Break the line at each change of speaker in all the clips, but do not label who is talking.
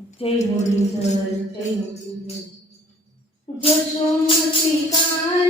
જય હોલી જય હોલી
જય સોમતી કાર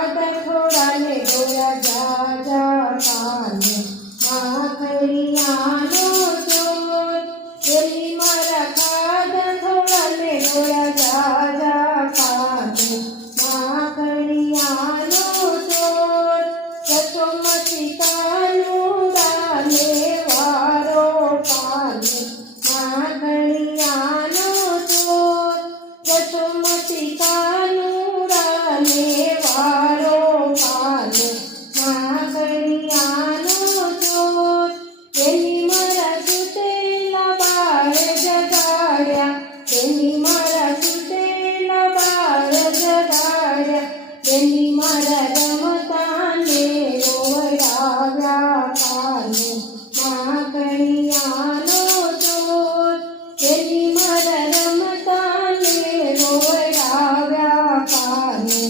એની મારા સુતેલા બાર જગાડ્યા એની મારા રમતાને રોવડાવ્યા કાને મા કણિયાનો ચોર એની મારા રમતાને રોવડાવ્યા કાને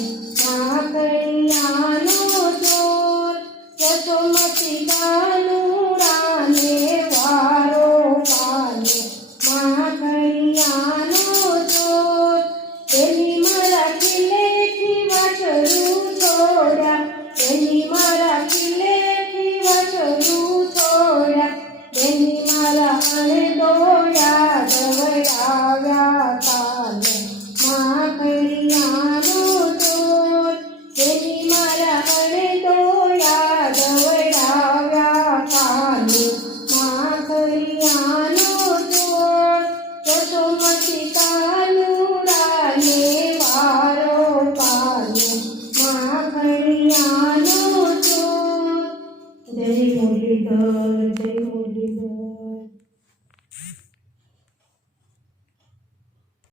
મા કણિયાનો ચોર જતો મતી દાનું રાને વારો કાને મા કણિયા i